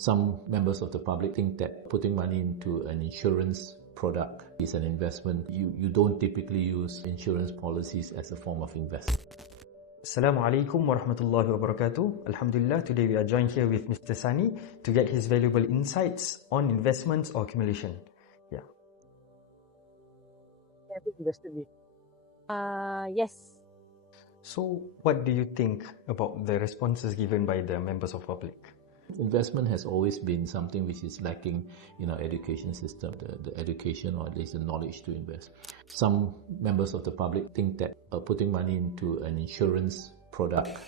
Some members of the public think that putting money into an insurance product is an investment. You don't typically use insurance policies as a form of investment. Assalamu alaikum wa rahmatullahi wa barakatuh. Alhamdulillah, today we are joined here with Mr. Sani to get his valuable insights on investments or accumulation. Yeah. Have you invested in? Yes. So, what do you think about the responses given by the members of public? Investment has always been something which is lacking in our education system, the education or at least the knowledge to invest. Some members of the public think that putting money into an insurance product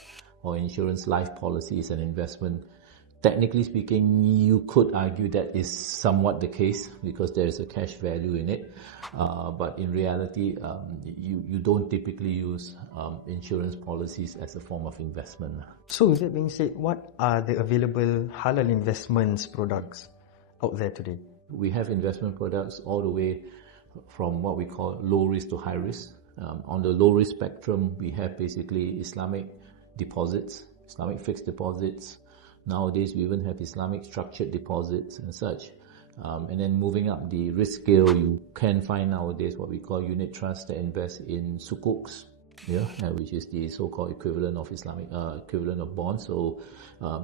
or insurance life policy is an investment. Technically speaking, you could argue that is somewhat the case because there is a cash value in it. But in reality, you don't typically use insurance policies as a form of investment. So with that being said, what are the available halal investments products out there today? We have investment products all the way from what we call low risk to high risk. On the low risk spectrum, we have basically Islamic deposits, Islamic fixed deposits. Nowadays, we even have Islamic structured deposits and such. And then moving up the risk scale, you can find nowadays what we call unit trusts that invest in sukuks, which is the so-called equivalent of Islamic equivalent of bonds. So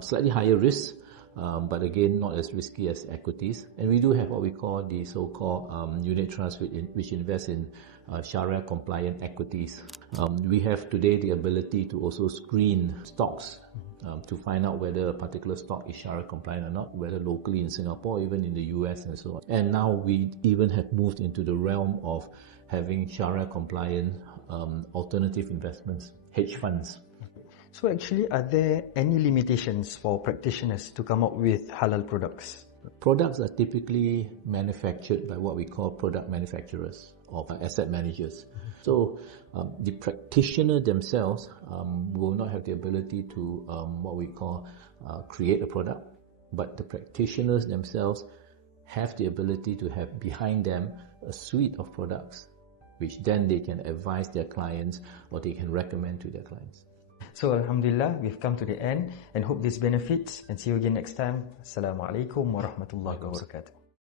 slightly higher risk, but again not as risky as equities. And we do have what we call the so-called unit trusts which invest in Shariah compliant equities. We have today the ability to also screen stocks to find out whether a particular stock is Shariah compliant or not, whether locally in Singapore, even in the US and so on. And now we even have moved into the realm of having Shariah compliant alternative investments, hedge funds. So actually, are there any limitations for practitioners to come up with halal products? Products are typically manufactured by what we call product manufacturers or asset managers. So the practitioner themselves will not have the ability to what we call create a product, but the practitioners themselves have the ability to have behind them a suite of products which then they can advise their clients or they can recommend to their clients. So Alhamdulillah, we've come to the end and hope this benefits, and see you again next time. Assalamu alaikum wa rahmatullahi wa barakatuh.